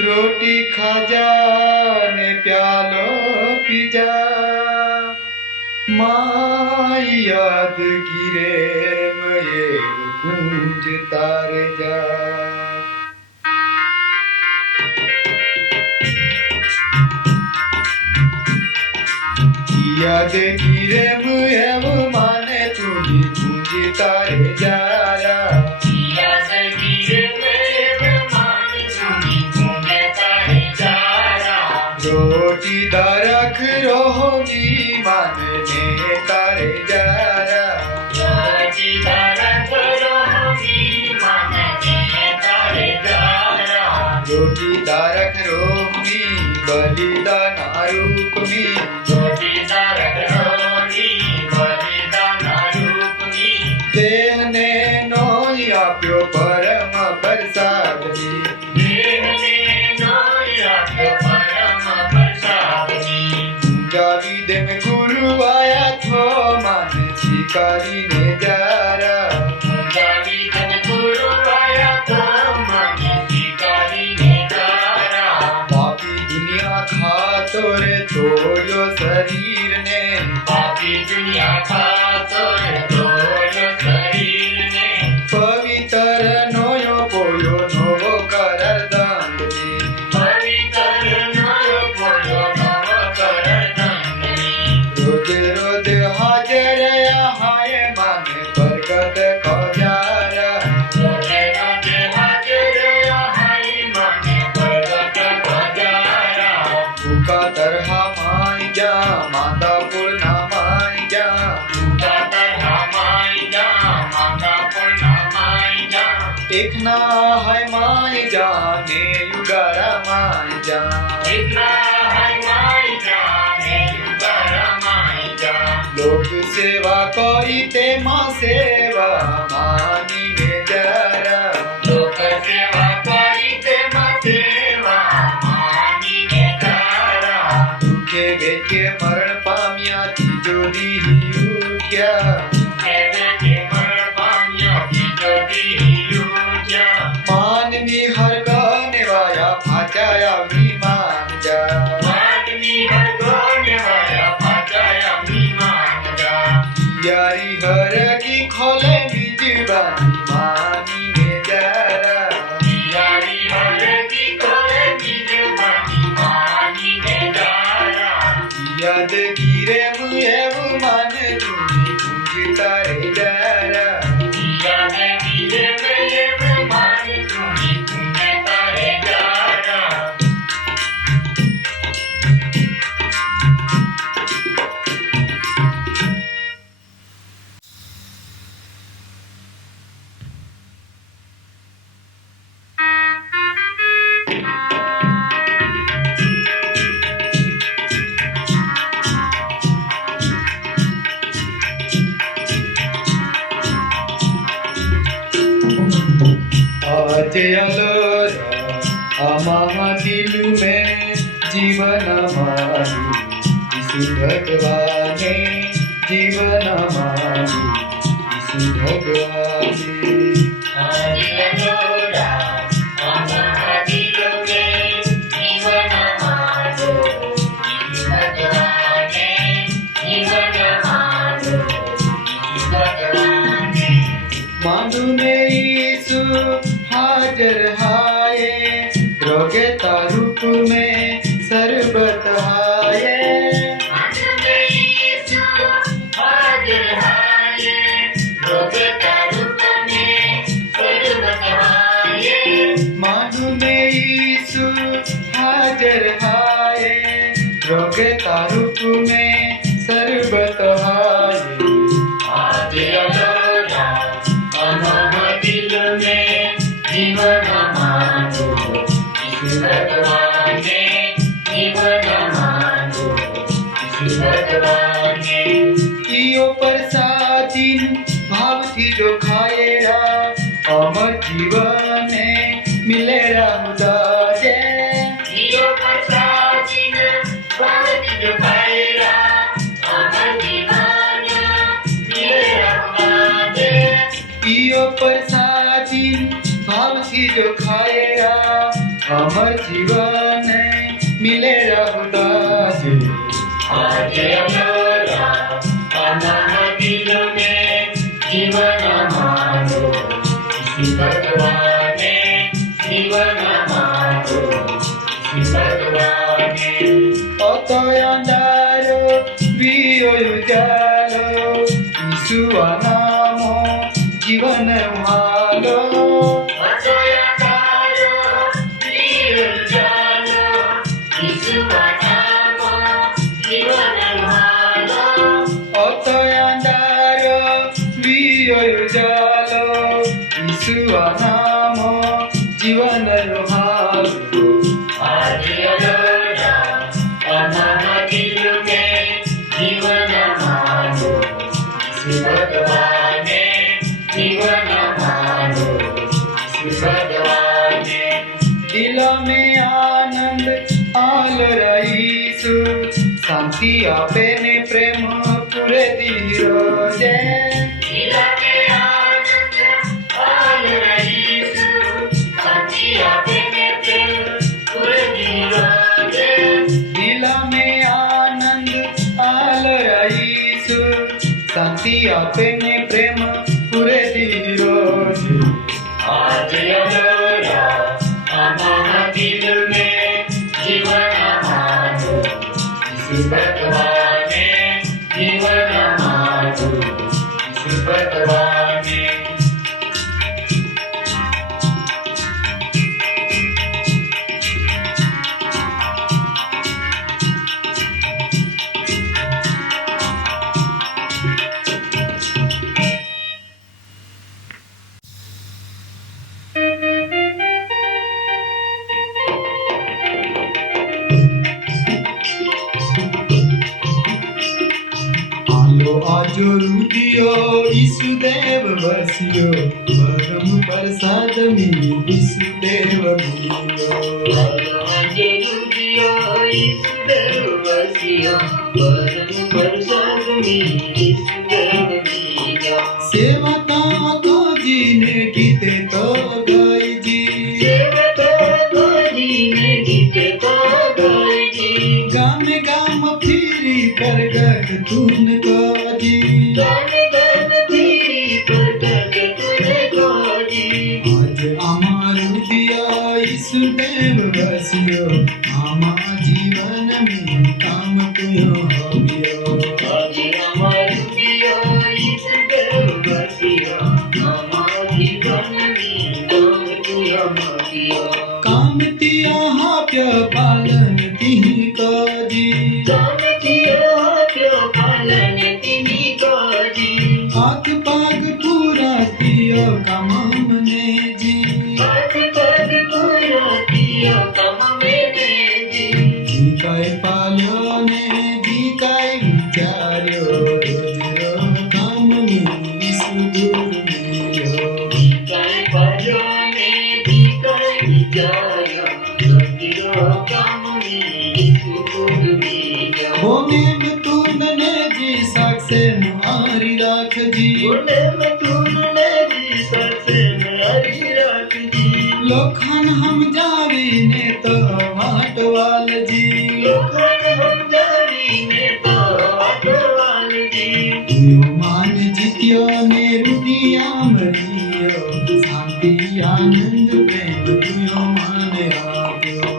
रोटी खा जा ने प्यालो पी जा, माई याद गिरे मये गूंज तार जा। याद गिरे मये माने तुझी गूंज तार जा। रोटी दारख रोगी मानने तारे जारा। रोटी दारख रोगी मानने तारे जारा। रोटी दारख रोगी बलिदान रूपमी। रोटी दारख रोगी बलिदान रूपमी। देह ने नोई आप्यो परम प्रसाद जी। देव गुरु आया थो माने शिकारी ने जारा। गुरु आया थो माने शिकारी ने जारा। पापी दुनिया खा तोरे तोड़ो शरीर ने। पापी दुनिया खा तोरे तोड़ो शरीर ने। पवित्र नोयो पोयो नोवो करर दंड जी। पवित्र नोयो पोयो नोवो करर दंड जी। रोजे रोजे हाजर हाय माने प्रकट खजारा। रोजे रोजे हाजर हाय माने प्रकट खजारा। भूखा तरहा माई जा माता पूर्णा माई जा। भूखा तरहा माई जा माता पूर्णा माई जा। एक ना है माई जाने युगारा माई जा। इतना है माई जाने युगारा माई जा। लोक सेवा करी ते माँ सेवा मानी ने जरा। लोक सेवा करी ते माँ सेवा मानी ने जरा। दुखे बेके मरण पाम्या तिजोरी ही उग्या। मानवी हर गाने वाया फाचाया विमान जा। यारी हर की खोले बीजबानी मानी ने जरा। याद गिरे मुए मान तुझी पूज तारे जरा। आज अलोरा आमा दिल में जीवन मारू। यीशु भगवाने जीवन मारू। यीशु भगवाने मानू में यीशु हाजर हाये। रोगे तारूप में सरबत हाये। मानू में यीशु हाजर हाये। रोगे तारूप में सरबत हाये। जीवन मानो यीशु भगवाने। जीवन मानो यीशु भगवाने। कियो प्रसादीन भाव थी जो खाएरा। अमर जीवन में मिलेरा मुदाजे। कियो प्रसादीन भाव थी जो खाएरा। अमर जीवन मिलेरा मुदाजे। कियो प्रसादीन भाव थी जो खाएरा। अमर जीवन मिले रघुदास आज अलोरा अमन दिल में जीवन मारो इसी भगवान ने जीवन मारो इसी भगवान ने अतयंदारो वियोजालो ईसुआ नामो जीवन उहालो अतयंदारो वियोजालो ईसुआ नामो जीवन उहालो आज अलोरा अमन दिल में जीवन मारो इसी भगवान ने जीवन मारो इसी भगवान ने दिल में आनंद आल रईसु शांति आपे ने प्रेम पूरे धीरोजे दिल में आनंद आल रईसु शांति आपे ने प्रेम पूरे धीरोजे दिल में आनंद आल रईसु शांति आपे ने प्रेम पूरे धीरोजे आज अलोरा अमन दिल में जीवन मारो इसी भगवान ने जीवन मारो इसी भगवान ने आलो आजो रुदियो ईसुदेव वसियो परम प्रसाद में ईसुदेव मिलो सेवता को जीने गीते तो गाई जी गाम गाम फिरी प्रगट तुन को जी आज अमर दिया ईसुदेव वसियो आमा जीवन में काम तुयो होगियो काम तिया हाप्य पालन तिही को जी हाथ पाग पूरा तियो कमाम ने जी जी काय पाल्यो ने जी काय विचार्यो रोज रो काम में ईसुगुरु मिलो होने में तूने जी साक्षे मारी राख जी लोखन हम जावी ने तो वाटवाल जी तुयो मान जितियो ने रुदिया मरियो शांति आनंद प्रेम तुयो मान आव्यो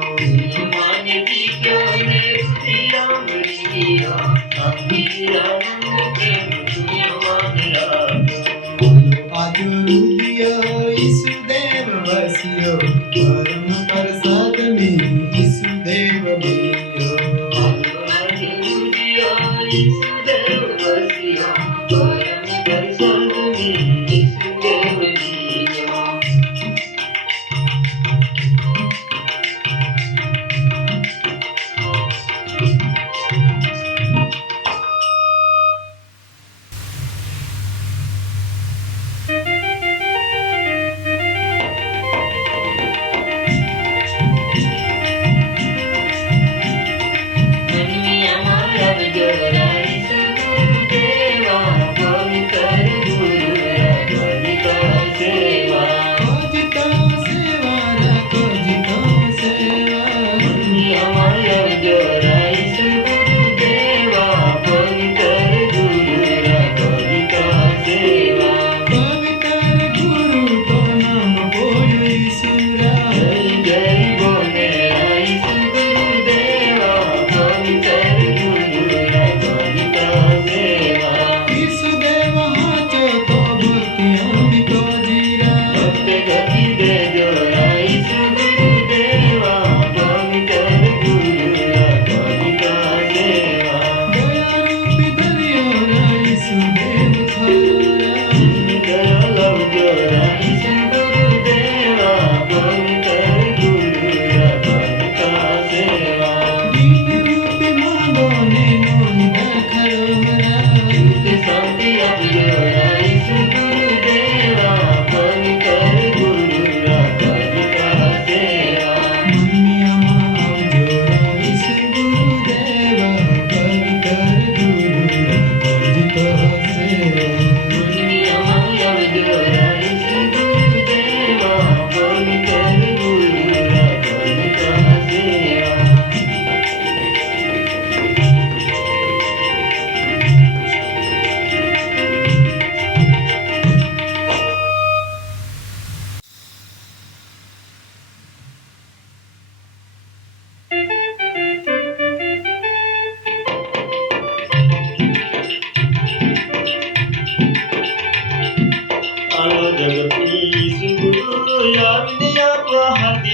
आजो रुदियो ईसुदेव वसियो परम प्रसाद में ईसुदेव मिलो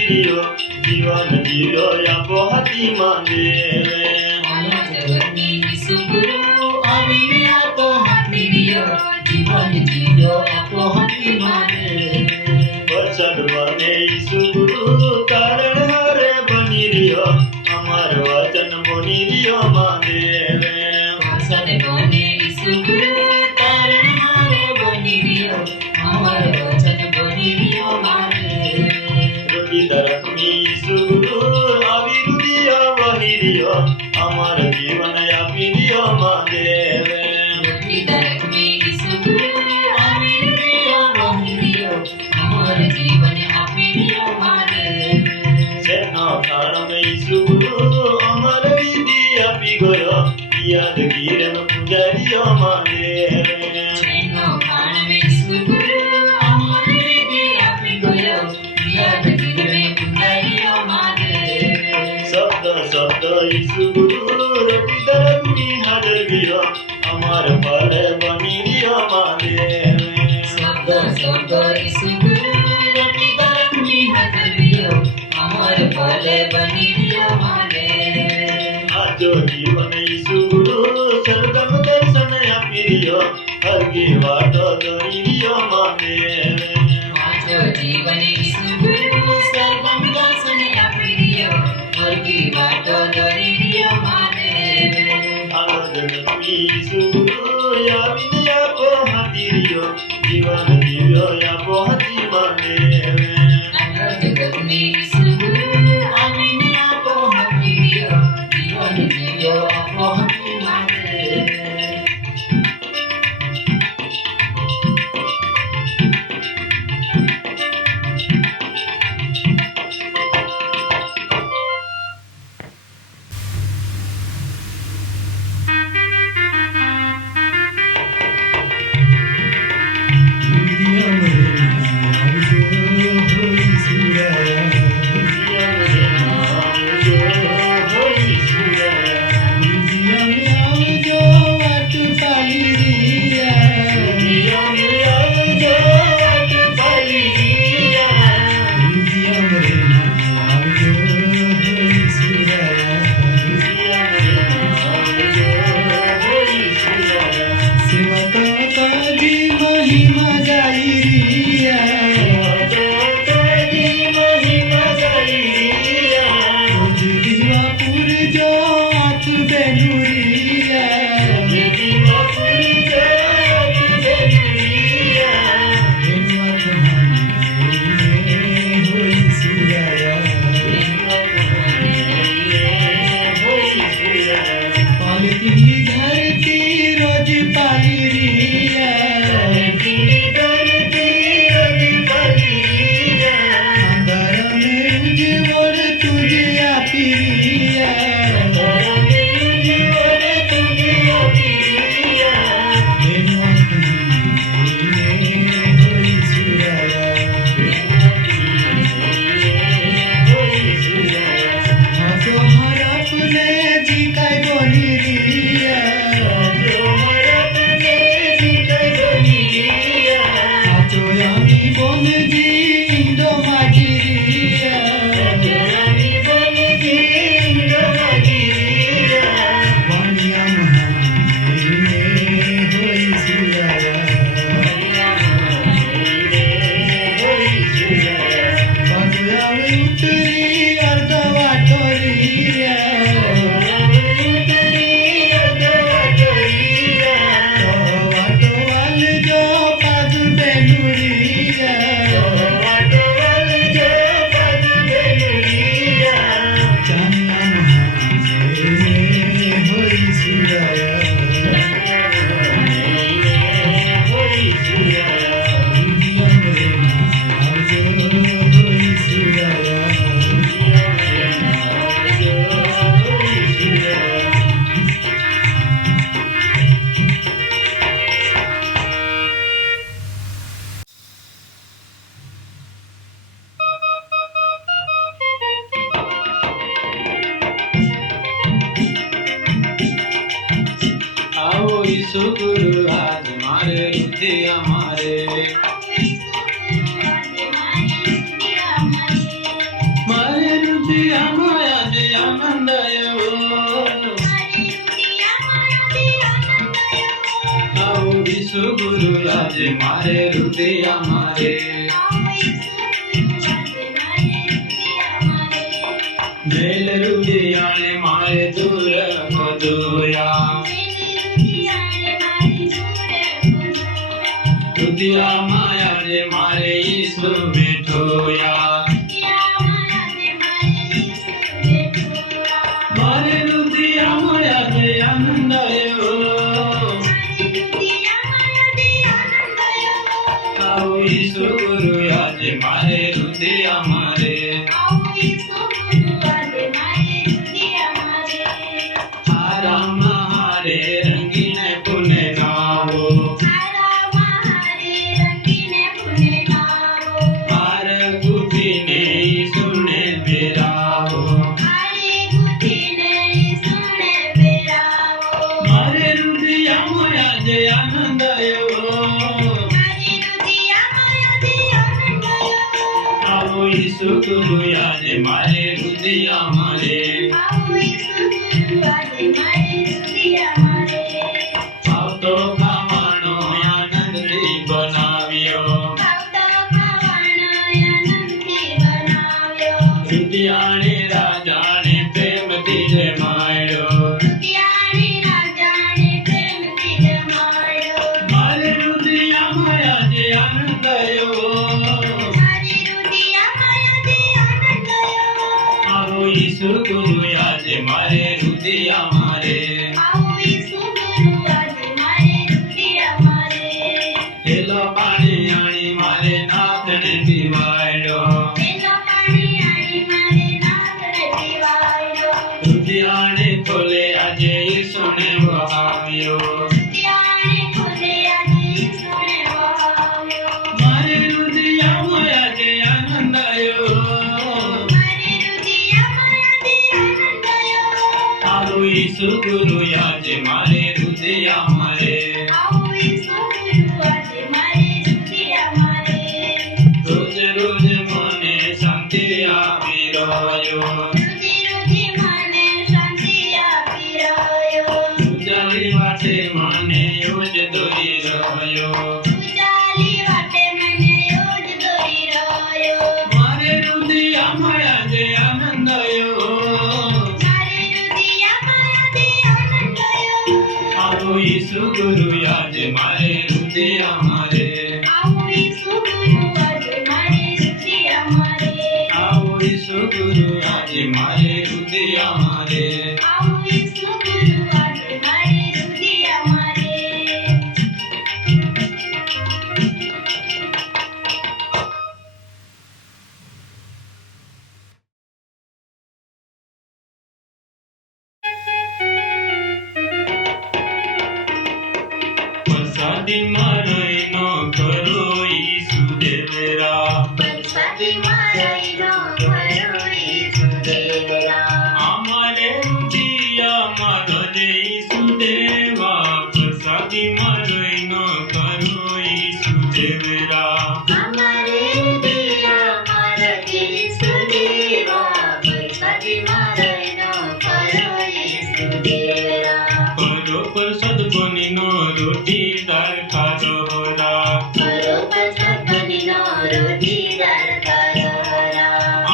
રહ્યો જીવન જીવ્યો આપો હતી માંગે આના જગતની ઈસુ ગુરુ આવીને આપો હાથી રહ્યો જીવન જીવ્યો આપો હાથી માને વચન બને ઈસુ ગુરુ તારણ હારે બની રહ્યો અમાર વચન બની રહ્યો માંગે વચન બને ઈસુ ગુરુ તારણ હારે બની રહ્યો અમાર વચન બની રહ્યો માને રોટી દરખમી ઈસુ ગુરુ આવી રુદિયા વહી રહ્યો અમાર જીવન આપી રહ્યો માંગે રોટી દરખમી ઈસુ ગુરુ આવીને રહ્યો બની રહ્યો અમાર જીવન આપી રહ્યો માને જેનો કારણે ઈસુ ગુરુ અમર વિધિ આપી ગયો યાદગીર પૂજારીઓ માંગે જેનો કારણે ઈસુ ગુરુ અમાર વિધિ આપી ગયો યાદગીરને પુંજારીઓ માને શબ્દ શબ્દ ઈસુ ગુરુ રટી દરગની હાજર ગયો અમાર ફળ બની રહ્યો માંગે શબ્દ શબ્દ ઈસુ ગુરુ રટી દરગની હાજર રહ્યો અમાર ભલે બની રહ્યો માને આજો જીવન ઈસુ ગુરુ સરગમ દર્શન આપી રહ્યો હરગી વાટો દોરી રહ્યો માંગે આજો જીવન ઈસુ ગુરુ સર્વમ દર્શન આપી રહ્યો હરકી વાતો દોરી રહ્યો માને આલો જગતની ઈસુ ગુરુ આવીને આપો હાથી રહ્યો જીવન જીવ્યો આપો હાથી માંગે આનો જગતની ઈસુ ગુરુ આવીને આપો હાથી રહ્યો જીવન જીવ્યો આપો હાથી માને ઈસુ ગુરુ આજ મારે રૂઠે અમારે હૃદયમાં આજે આનંદ આવ્યો. આવો ઈસુ ગુરુ આજે મારે હૃદયમાં રે. મેલ હૃદયાને મારે દૂર ખોજોયા. હૃદયમાં આજે મારે ઈસુ બેઠોયા. મારે હૃદયમાં આજે આનંદ આવ્યો. આવો ઈસુ ગુરુ આજે મારે હૃદયમાં રે. હારામાં હારે રંગીને પુને નાવો. હાર ગુથીને ઈસુને પહેરાવો. મારે હૃદયમાં આજે આનંદ આવ્યો. આવો ઈસુ ગુરુ આજે મારે હૃદયમાં રે. આવતો ખાવાનો આનંદથી બનાવ્યો. હૃદયાને રાજાને પ્રેમથી જમાડ્યો. મારે હૃદયમાં આજે આનંદ આવ્યો. આવો ઈસુ ગુરુ આજે મારે હૃદયમાં રે. હેલો પાણી આણી મારે નાથને પીવાડ્યો. હૃદયાને ખોલે આજે ઈસુને વહાવ્યો. મારે હૃદયમાં આજે આનંદ આવ્યો. આવો ઈસુ ગુરુ આજે મારે હૃદયમાં રે. રોજ રોજ મને શાંતિ આપી રહ્યો. ઉજાલી વાટે મને યોજ દોરી રહ્યો. મારે હૃદયમાં આજે આનંદ આવ્યો. આવો ઈસુ ગુરુ આજે મારે હૃદયમાં રે. આવો ઈસુ ગુરુ આજે મારે હૃદયમાં રે. પ્રસાદીમાં રહીનો કરો ઈસુ દેવરા. અમારે હૃદયમાં રજે ઈસુ દેવા. પ્રસાદીમાં રહીનો કરો ઈસુ દેવરા. કરો પ્રસાદ બનીનો રોટી દાળ ખાજો હોરા.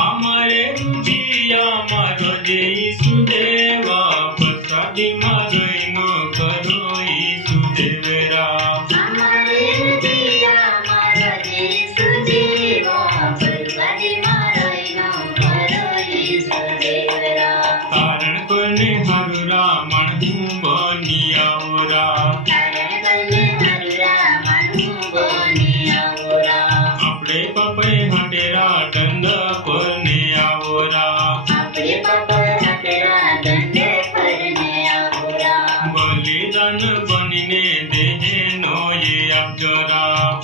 અમારે હૃદયમાં રજે ઈસુ દેવા. પ્રસાદીમાં રહીનો કરો ઈસુ દેવરા. કારણ કોને હરુરા મણું બની આવરા. આપણે પપે હટેરા દંડ પરને આવરા. બલિદાન બનીને દેહનો એ આપજરા.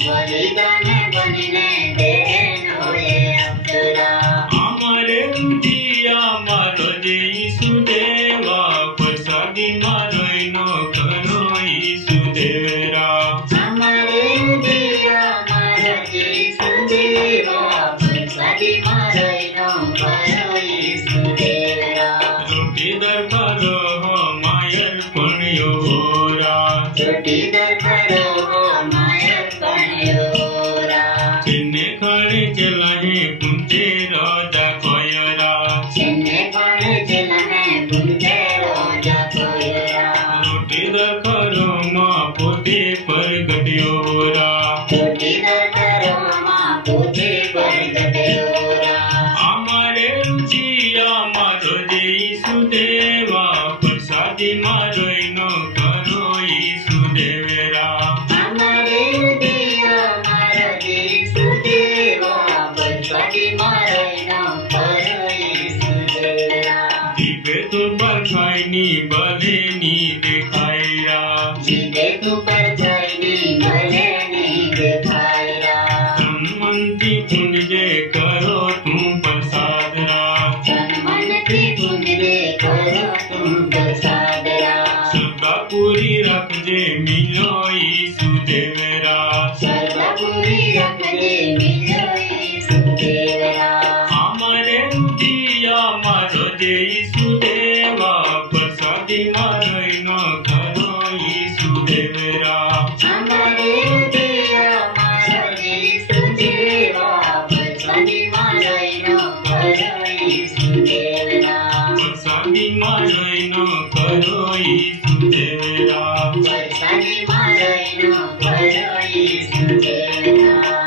અમારે હૃદયમાં રજે ઈસુ દેવા. પ્રસાદીમાં રહીનો કરો ઈસુ દેવરા. Hare Krishna. તું પરખાઈની ભલેની દેખાયરા જીવે તું પરછાઈની ભલેની દેખાયરા તન મનથી પૂંજે કરો તું પ્રસાદરા તન મનથી પૂંજે કરો તું પ્રસાદરા સદા પૂરી રાખજે મિલો ઈસુદેવરા સર્વ પૂરી રાખજે મિલો ઈસુદેવરા અમારે રુધિયા મારો જે ઈસુદેવા પ્રસાદી મારઈનો કરો ઈસુદેવરા અમારે ઉદયા મારો ઈસુદેવા પ્રસાદી મારઈનો કરો ઈસુદેવરા પ્રસાદી મારઈનો કરો ઈસુદેવરા પ્રસાદી મારઈનો કરો ઈસુદેવરા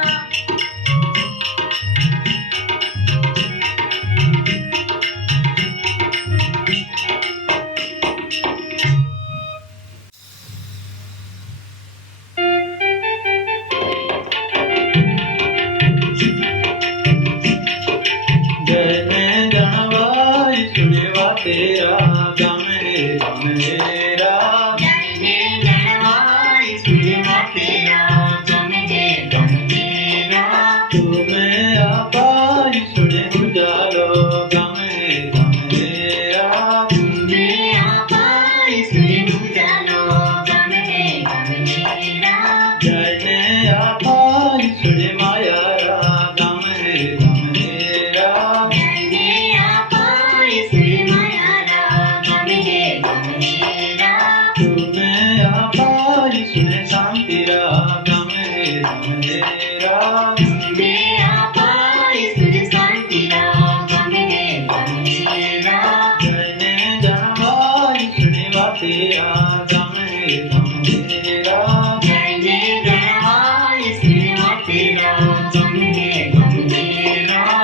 જયને જાણવા ઈસુદેવા તેરા ગામે ગામેરા જયને ગણવા ઈસુદેવા તેરા ગમે ગમેરા તુમે આપા ઈસુને ઉજાલો ગામે ગામેરા તુમે આપા ઈસુને ઉજાલો ગમે ગમેરા જયને આપા ઈસુને માયારા ગામે ગામેરા જયને આપા ઈસુને માયારા ગમે ગમેરા તુમે આપા ઈસુને શાંતિરા ગામે ગામેરા તુમે આપા ઈસુને શાંતિરા ગમે ગમેરા જયને જાણવા ઈસુની વાતેરા ગામે ગામેરા જયને ગણવા ઈસુને તેરા ગમે ગમેરા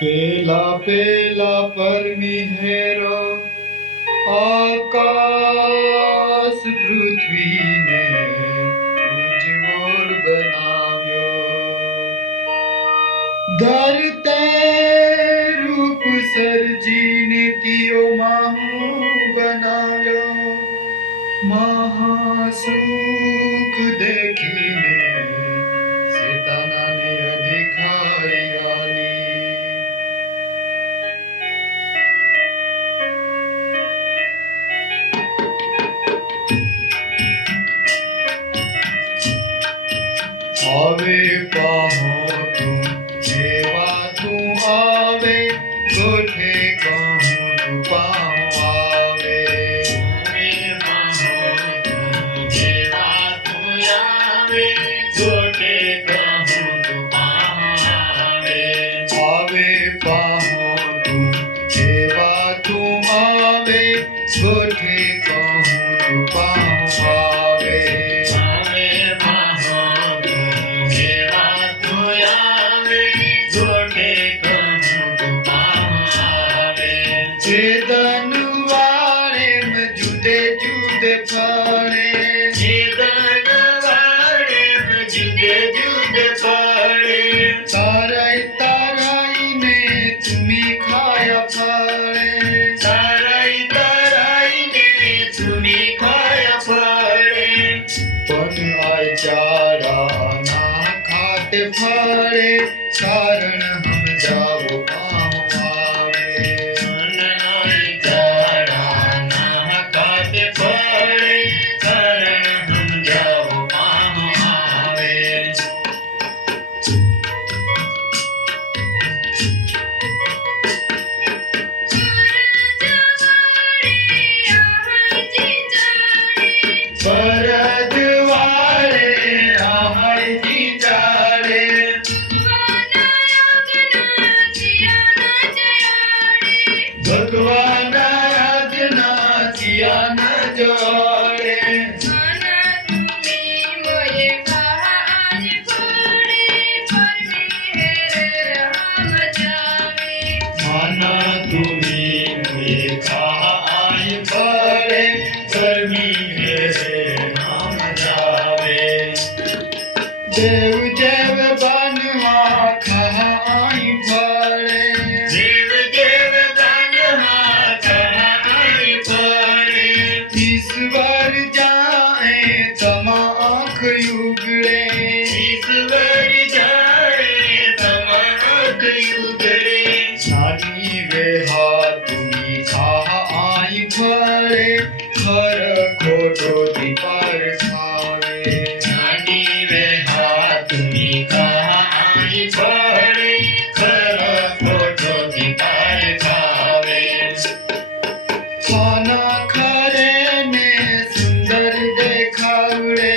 પેલા પેલા પરમી હેરો આકાશ પૃથ્વીને ઉજ્જવળ બનાવ્યો ધરતે રૂપ સર્જીને કિયો માહુ બનાવ્યો મહાસુખ દેખીને શેતાનાને અધિકારી આલી આવે પાહો તું જેવા તું આવે ગોઠે કહું તું પાહો આવે આવે પાહો તું જેવા તું આવે ગોઠે કહું તું પાહો આવે આવે પાહો તું જેવા તું આવે ગોઠે કહું તું પાહો આવે આવે પાહો તું જેવા તું આવે ગોઠે કહું તું પાહો આવે ચેતન વાળે જુદે જુદે ફળે ચેતન વાળે જુદે જુદે ફળે તારાઈ તારાઈને તુમી ખાયા ફળે તારાઈ તારાઈને તુમી ખાયા ફળે પણ આ ચારા ના ખાતે ફળે કારણ સમજાવો પાહો આવે ચારા ના ખાતે ફળે કારણ સમજાવો પાહો આવે ફરજ વાળે આહજી ચાળે देव देव बनवा खाई फड़े देव देव बनवा खाई फड़े ईश्वर जाए तमाख उगड़े ईश्वर जाए तमाक उगड़े नानी वे हाथुनी खाई फड़े खर खोटो दीपार खावे नानी वे हाथुनी खाई फड़े खर खोटो दीपार खावे खाना खरे ने सुंदर देखावड़े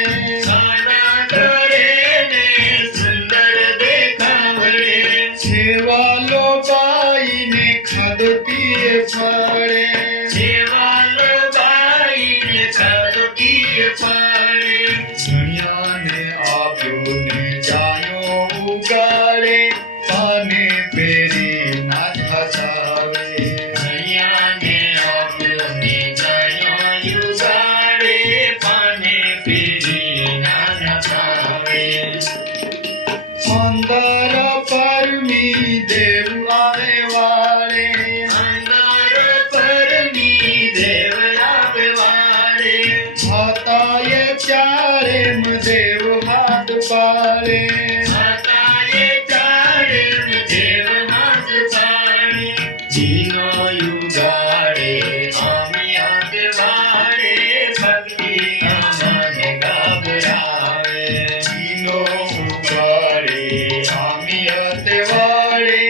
खाना करे ने सुंदर देखावड़े सेवालो बाई ने खादो पिए फड़े सेवालो बाई ने खादो पिए फड़े दुनिया ने आप्यो ने जायो उगाड़े पाने पेरी ना खसावे मैया ने आप्यो ने जायो युगाड़े पाने पीरी नाना खावे अंदर परमी देव आवे वाले अंदर परनी देव आवे वाले हाथा ये चारे देव हाथ पाले माता ये चारे देव हाथ पाड़े तीनों युगाड़े आमी हाथ वाड़े भक्ति अमन घबरावे तीनों उगाड़े आमियत वाले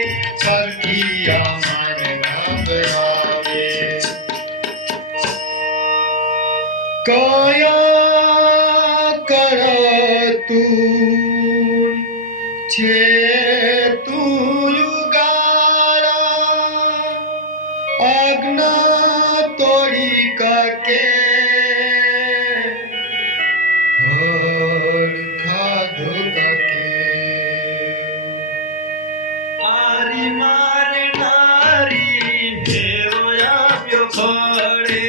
फकीया मन घबरावे काया कर तू छे तू युगारा आज्ञा तोड़ी के घर खाधो के आरी मारे नारी देव आप्यो फड़े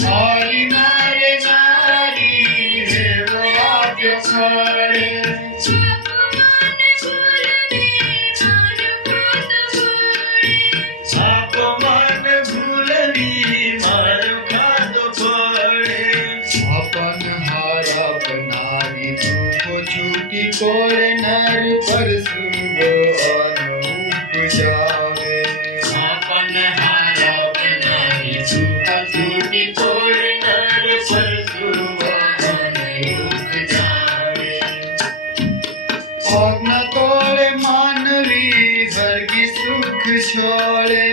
सारी नारे नारी देव आप्यो खड़े आप मन भूलनी मारो खादो फड़े अपन हारप नारी दुख छूटी कोरे नर परसुव अनूप जावे आपन हारा बनाई सुख छूटी तोड़ नर परसुवन युग जावे आज्ञा तोड़े मानवी वर्गी सुख छोड़े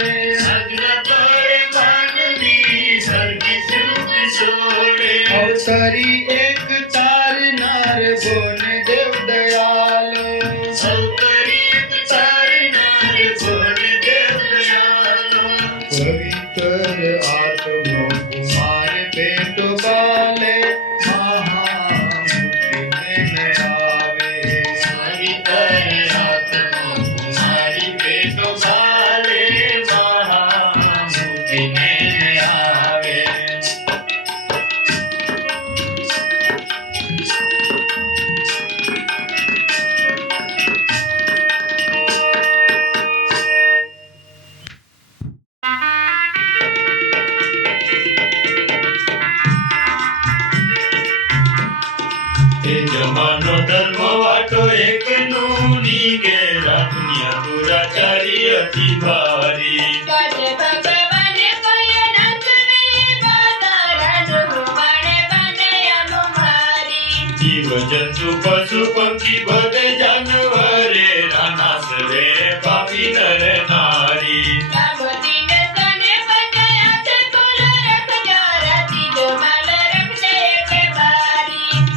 अग्न तोड़े मानवी सर्गी सुख छोड़े अवतरी एक तार नार बोन देव दयाल सौकरीत तारी नार बोल देव दयालो पवित्र आत्मो कुमार पेट बाले महामुक्ति में आवे सावितर आत्मा कुमारी पेटो बाले महामुक्ति में आवे એ જમાનો ધર્મ વાટો એકનું નીગે રાખની દુરાચારી અતિ ભારી જીવ જંતુ પશુ પંખી બધે જાનવરે રાનાસ રે પાપી નર નારી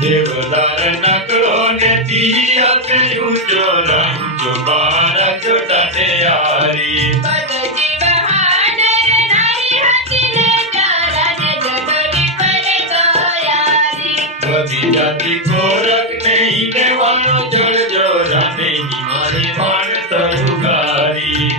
દેવદાર નકળો ને તી આપે ઊંચો રાંચો બારા છોટા તે યારી બધી જાતિ ખોરક નહીં ને વાણો જળ જો રાને મારી વાણ તરુગારી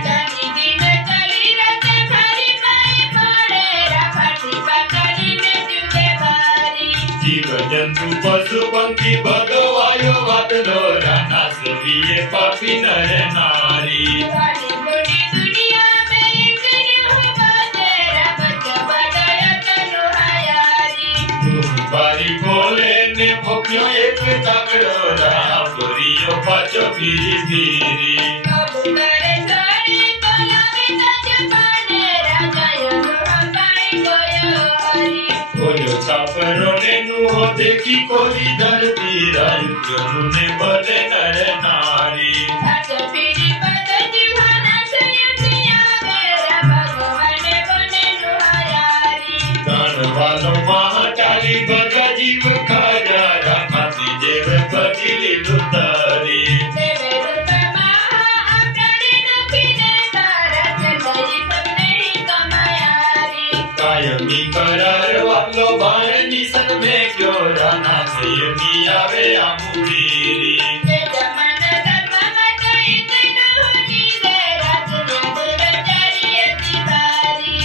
જીવ જંતુ પશુ પંખી ભગવાયુ શરૂઆત દોરાના સભીએ પાપી નર નારી वाली बड़ी दुनिया में एक यूं बाजे रब जबड़या तनु हयारी બારી ખોલે ને ભોખ્યો એક તાગડો રાપરીયો પાછો ફીરી ફીરી કબૂતરે છોડી બોલાવે તજ પાને રાજા યનો હંકાઈ ગયો હરી ખોલ્યો છાપરો ને નુહો દેખી કોરી ધરતી રાયુદ્રનું ને બધે નર નારી સાચો ફીરી પદ જીવાના સંયમિયા વેરા ભગવાને બનેલું હયારી જાણવાનો મહાચાલી બધા જીવ ખાજા રાખતી જેવ પછી લીધું તારી દેવે રૂપમાં આપણાને નખીને તારા જગઈ સમને કમાયારી કાયમી કરાર વાલો બાળની સંગ મેં ક્યો રાના સયની આવે આમુરીરી જે જમાન ધર્મમાં કઈ તેનું હોની રે રાજને દુરચારી હતી બારી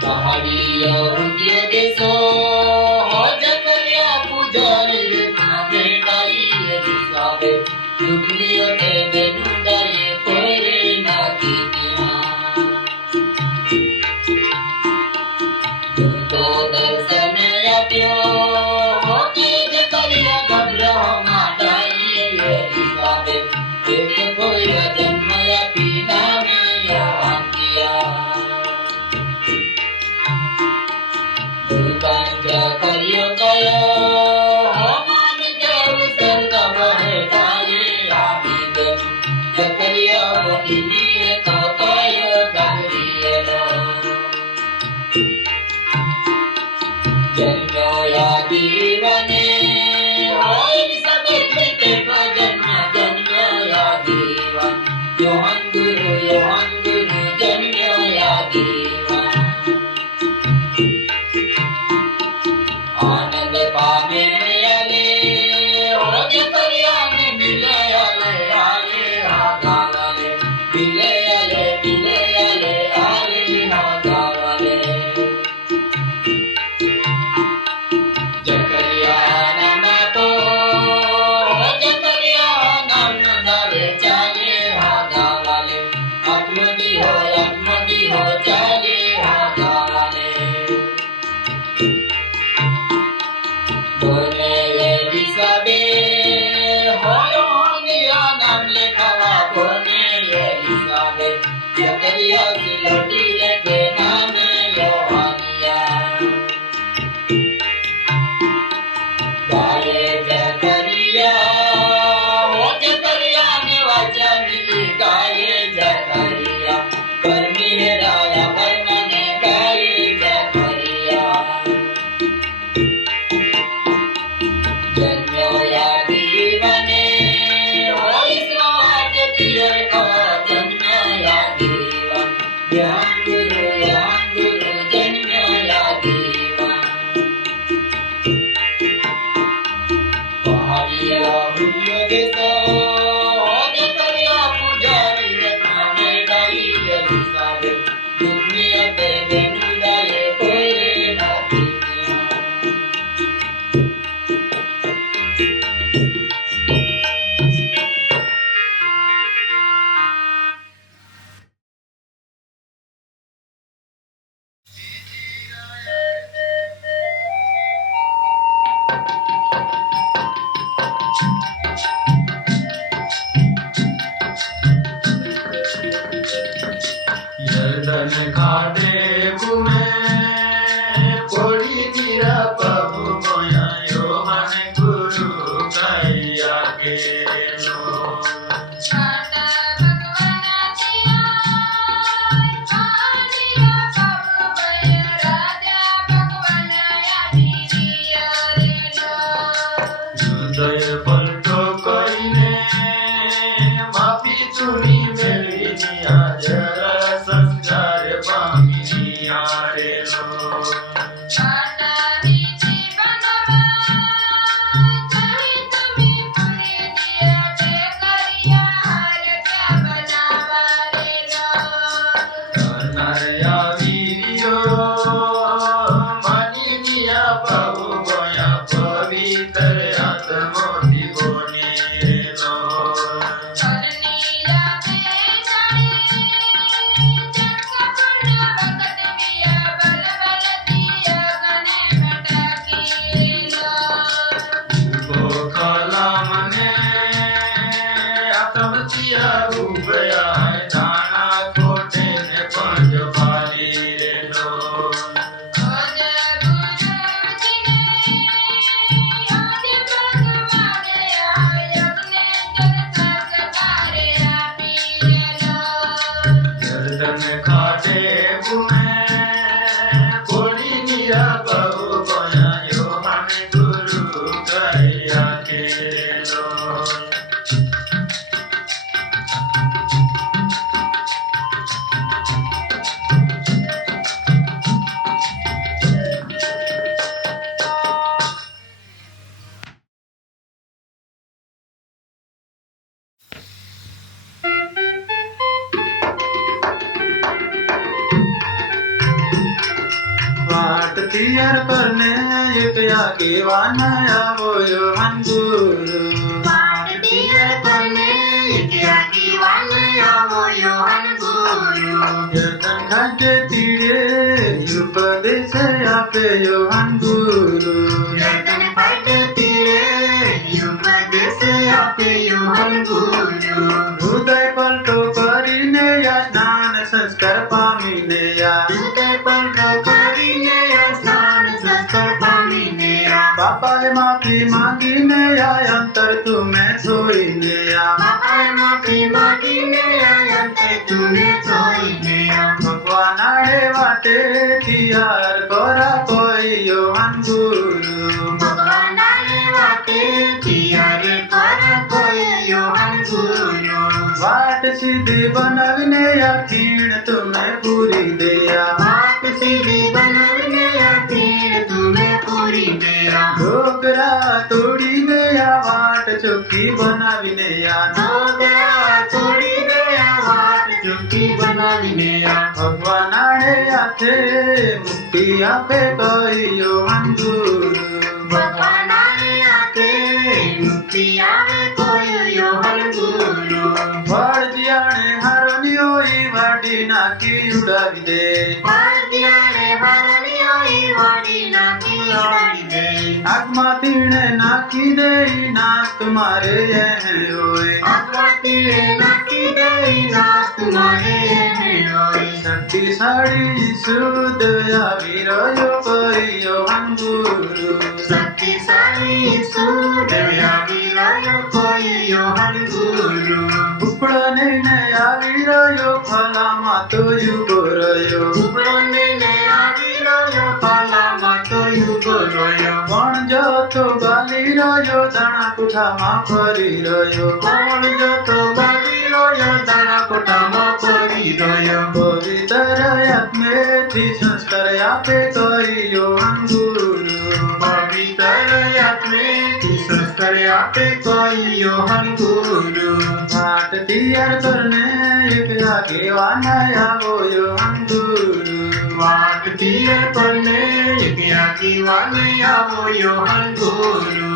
પહાડીઓ ઉદ્યો દેશો હોજ કર્યા પૂજારી રે કાને ડાઈએ દિશાવે દુખલીઓ તે બેનું ડાઈએ કોરે નાખી ત્યાં તો દર્શન આપ્યો હોકે જ કર્યા ગભરામાં ડાઈએ દિશાવે એક કોઈ જન્મ આપી નામે આંકિયા दुर्गांजा करियो कयो हमान देव सरका बहे डाले आमी देव जकरिया बोलिए तो कयो डरियो जन्मो या दीवाने होय सबे ते जन्म जन्मो या दीवान योहन गुरु जन्मो या दीवान आनंद पामे आले होज करियाने मिले आले आले हागावाले मिले आले आले हागावाले जकरिया नाम तो होज करिया नाम नावे चाले हागावाले आत्मदी हो चाले हागावाले बोले एलिसाबे होनिया नाम लिखावा बोले एलिसाबे जकरिया की लोटी लेके नाम योहानिया गाये जकरिया हो जकरिया ने वाचा मिली गाये जकरिया पर मेरा या पर मने गाये जकरिया जन्मो या दीवाने होय स्वाद पियर का जन्मो या दीवान ज्ञान गुरु સુની મેળવીની હાજર સંસ્કાર પામીની આરેલો તૈયાર કરને એક આગેવાન આવો યોહાન ગુરુ વાટ તૈયાર કરને એક આગેવાન આવો યોહાન ગુરુ જતન ખાતે તીરે ઉપદેશ આપે યોહાન ગુરુ જતન ખાતે તીરે ઉપદેશ આપે યોહાન ગુરુ હૃદય પલટો કરીને યા સ્નાન સંસ્કાર પામીને યા હૃદય પલટો કરીને બાપાએ માફી માંગીને આ અંતર તુમે છોડીને આ બાપાએ માફી માંગીને આ અંતર તુમે છોડીને આ ભગવાન આડે વાટે તૈયાર કરા કોઈ યોહાન ગુરુ ભગવાન આડે વાટે તૈયાર કરા કોઈ યોહાન ગુરુ વાટ સીધી બનાવીને આ ખીણ તુમે પૂરી દયા વાટ સીધી બનાવીને આ ખીણ તુમે પૂરી દયા ઢોકરા તોડીને આ વાટ ચોખ્ખી બનાવીને આ ઢોકરા તોડીને આ વાટ ચોખ્ખી બનાવીને આ ભગવાન આડે હાથે મુક્તિ આપે કોઈ યોહાન ગુરુ ભગવાન આડે હાથે મુક્તિ આવે કોઈ યોહાન ગુરુ વળદિયાણે હારોની હોય વાડી નાખી ઉડાવી દે વાડિયાને હારણીઓ ઈ વાડી નાખી ઉડાડી દે આગમાં તીણે નાખી દે નાશ તુમારે હોય આગવાતીએ નાખી દે નાશ તુમારે હોય શક્તિશાળી શુદ્ધ આવી રહ્યો કોઈ યોહાન ગુરુ શક્તિશાળી સૂર્ય આવી રહ્યો કોઈ યોહાન ગુરુ ઉપડો લઈને આવી રહ્યો ફલામાં તો યુગો રહ્યો ઉપડોને આવી રહ્યો ફલામાં તો યુગો રહ્યો પણ જતો બાલી રહ્યો દાણા કુઠામાં ફરી રહ્યો કોણ જતો બાલી રહ્યો દાણા કોઠામાં પડી રહ્યો પવિત્ર આત્મેથી સંસ્કાર આપે કોઈ યોહાન ગુરુ પવિત્ર આત્મેથી સંસ્કાર આપે કોઈ યોહાન ગુરુ વાટ તૈયાર કરને એક આગેવાન આવો યોહાન ગુરુ વાટ તૈયાર કરને એક આગેવાન આવો યોહાન ગુરુ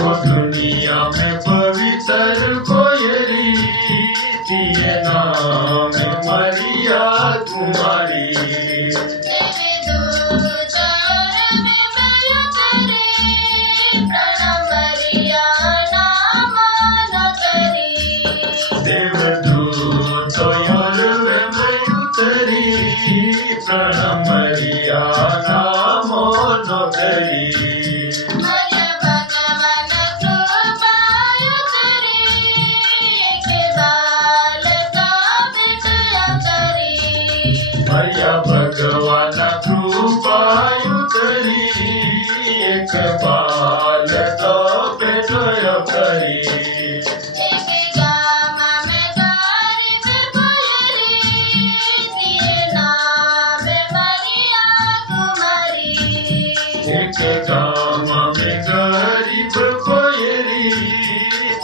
ओ दुनिया में पवित्र कोयरी किए नाम मरिया कुमारी देवी दूत और में बल करे प्रणाम मरिया नाम न करी देवदूत और में उतरी प्रणाम मरिया नाम नगरी मरिया भगवान कृपायु करी एक बालका बेटया करी मरिया भगवान कृपायुतरी एक बाल तो पेटय करी एक गामा में गरीब गुजरी दिए नाम मरिया कुमारी एक गाम में गरीब कोयरी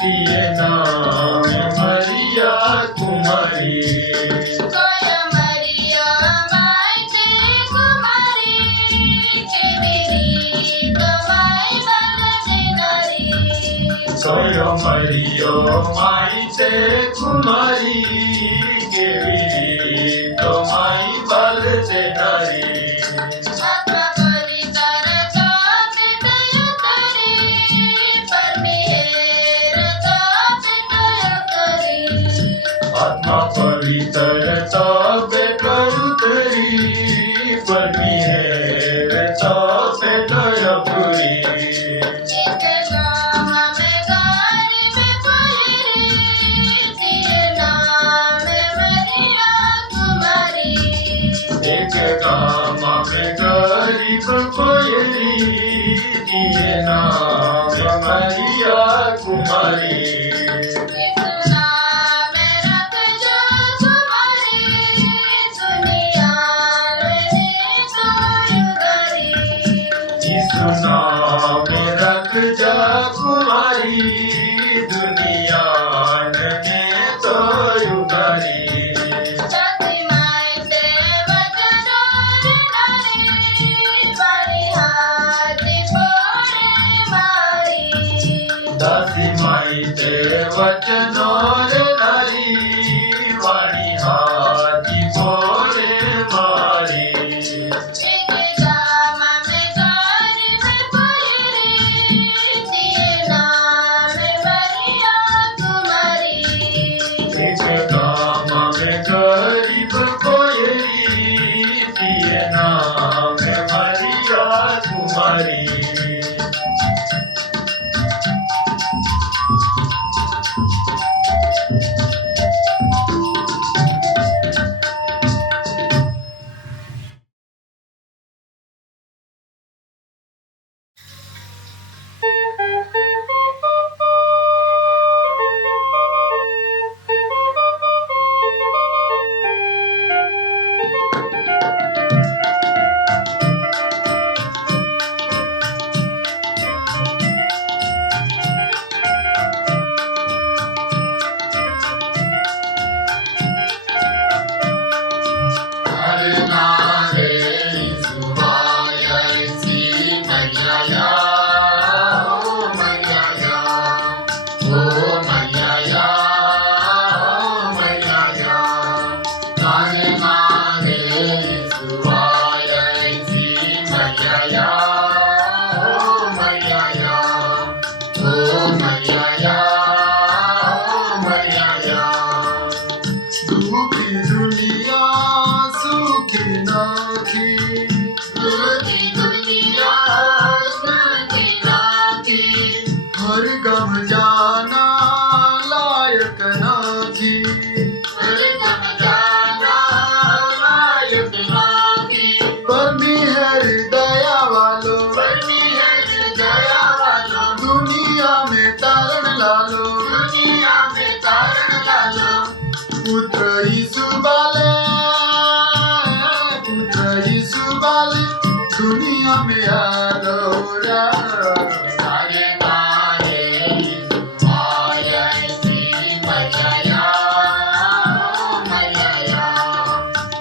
किए नाम मरिया कुमारी कोय मरिया मायके कुमारी के बिरी कमाई बलते नारी सोय मरियो माईते कुमारी देवी तो माई बाल से नारी आत्मा पवित्र का बेटया करी परमेश्वर का बेटया करी आत्मा पवित्र तब करुतरी परमी है तब डरपुरी एक गामा में गरीब गुजरी दिए नाम मरिया कुमारी एक काम में गरीब कोयरी दिए नाम मरिया कुमारी नाम रख जो कुमारी दुनिया में तो युगारी इस नाम रख जा कुमारी दुनिया ने तो युगारी जाति मायते वचनों नारी बारी हाथी पोरे मारी दासी माई ते वचनों नारी वाणी हाथी बोले मारी एक गामा में गरीब गुजरी दिए नाम मरिया कुमारी एक गाम में गरीब कोयरी दिए नाम मरिया कुमारी दुनिया में आलोरा सारे तारे आया सी मरिया मरिया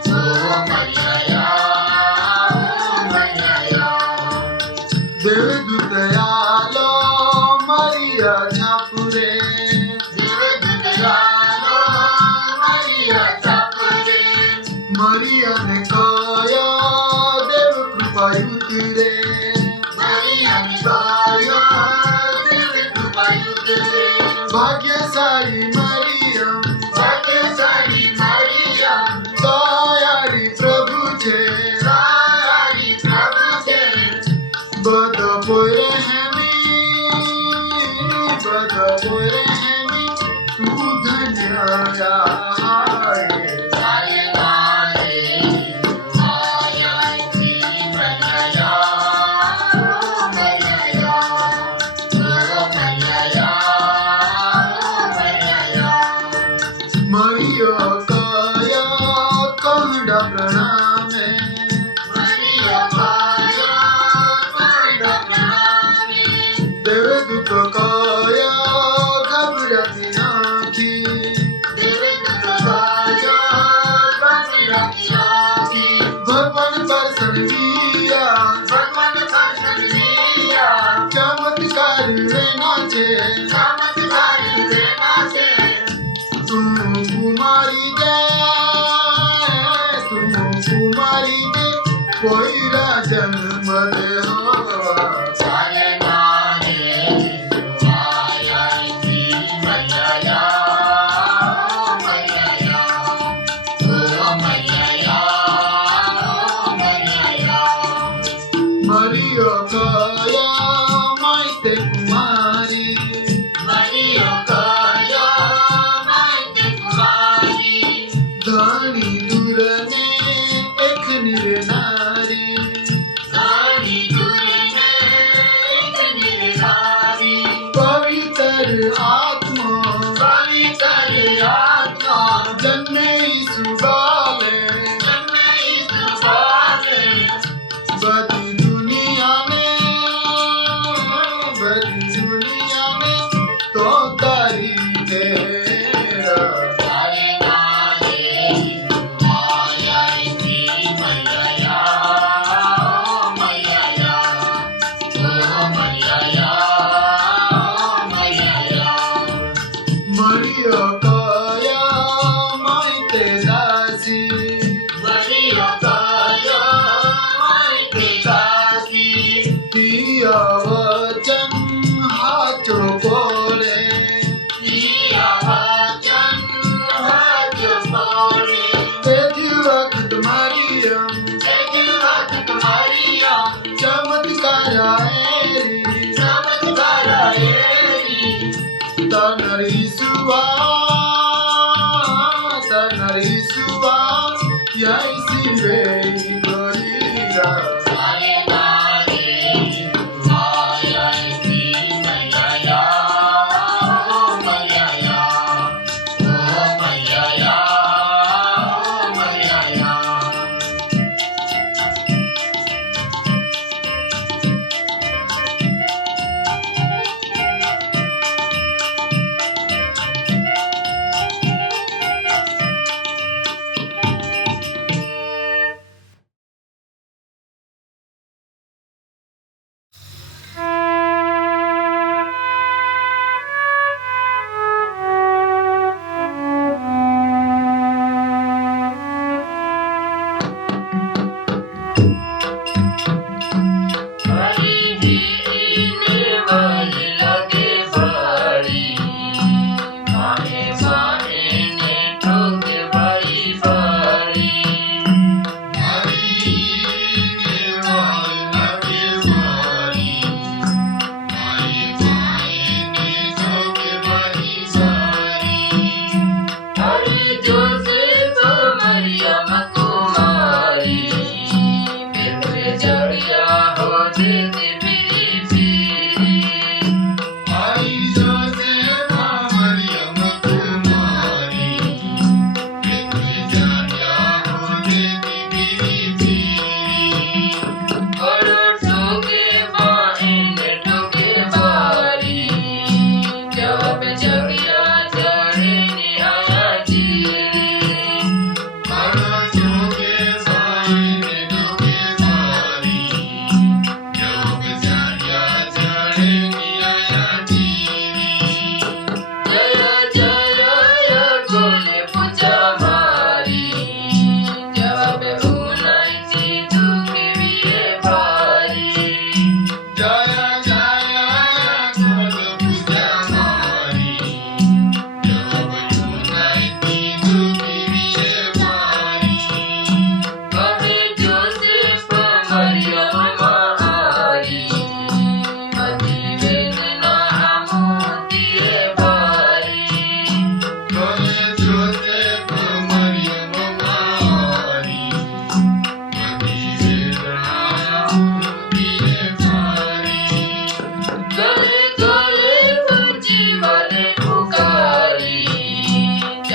ओ मरिया मरिया देवदूत आलो तुम कुमारी के कोयरा जन्म दे हो मरियो कया माइते कुमारी धनी दूरने एक नारी पवित्र आत्मा जन्मे सुबाले बदी दुनिया में तो तारी तेरा मरियो कया माइते दासी दिया वचन हाथो बोले तेजी वक्त मरियम चमत्कार तनरी सुवा यही वे गोरीरा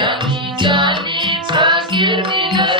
जानी जानी भाग्य विना